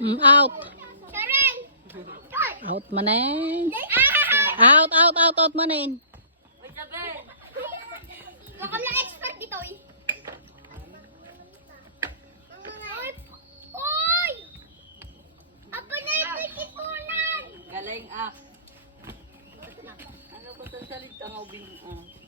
Mm, out. Out manin. Out, out, out, out manin. Baka na expert dito eh. Oy! Ako na yung tikitunan! Galing ah. Ano ko sa salita ng ubing ah.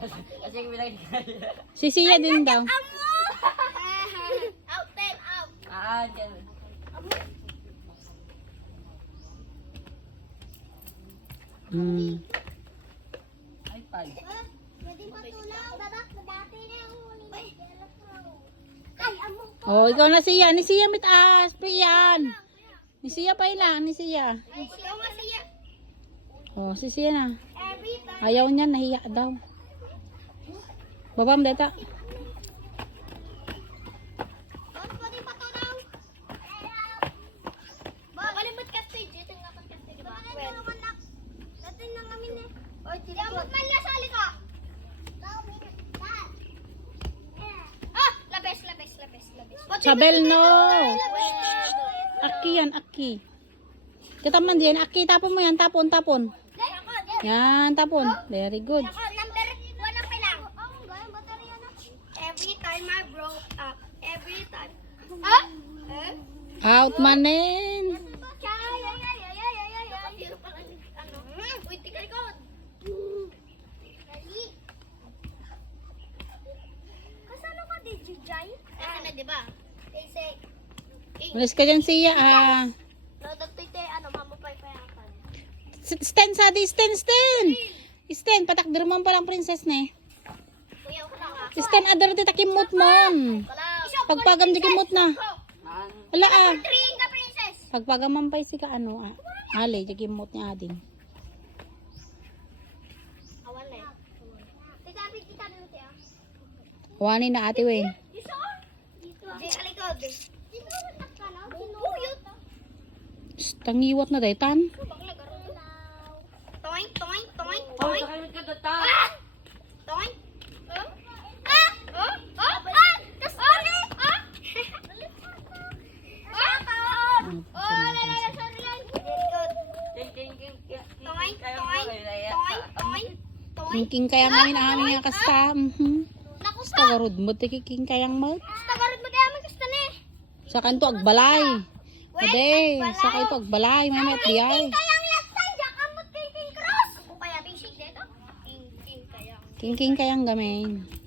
Kasi bilang kaya. Si Sia din daw. Out ten, out. Ah, dyan. Mm. Ay. Ay, amo. Oh, ikaw na Sia. Ni Sia mit as. Priyan. Ni Sia pa ilang. Ni siya. Oh, si Sia na. Ayaw niya. Nahiya daw. Babam data. Malasali ka. Ah. Sabel no. Aki yan. Aki. Kita man diyan. Aki. Tapon mo yan. Tapon, tapon. Yan. Tapon. Very good. I broke up, every time. Ah? Eh? Out manin. Ay, ay. Kasano ka, DJ Jai? Na, di ba? Kasi, ka dyan Sia. Ah. nadagtite, ano, mamupay pa yakan. Stand sa di. Stand, stand. Stand. Patakdir mo palang princess ne. Kuya, Stand adar di takimot mon. Pagpagam di kimot na. Maan. Ala ah. Ka, princess. Pagpagamampay si ka ano ah. Ali, di kimot niya ading. Na. Wani na ate Wayne. Dito? Dito. Di sa likod. Dito na ka na. Buyot. Shh, Tangiwat na daytan. Bakla garo. Toing, toing, toing, Oh, toing. nakalimit ka data. Ah! Toing. Ah! Ah! Ah! Ah! Ah! Tas ano? Ah! Ah! Oh, la la la sorry lang. Ting, ting, ting, ting. Toing, Kaya mo, toing, eh, laya. toing, toing, toing. King kaya man inaano niya kasta. Mhm. Kasta garud mo ti king kayang mo. Basta garod mo kaya man gusto ni. Sa kanto agbalay. Ade, sa kanto agbalay, may met. Kayang kay King Cross. Ako kaya basic dito. King, king kaya. King king kayang gamin.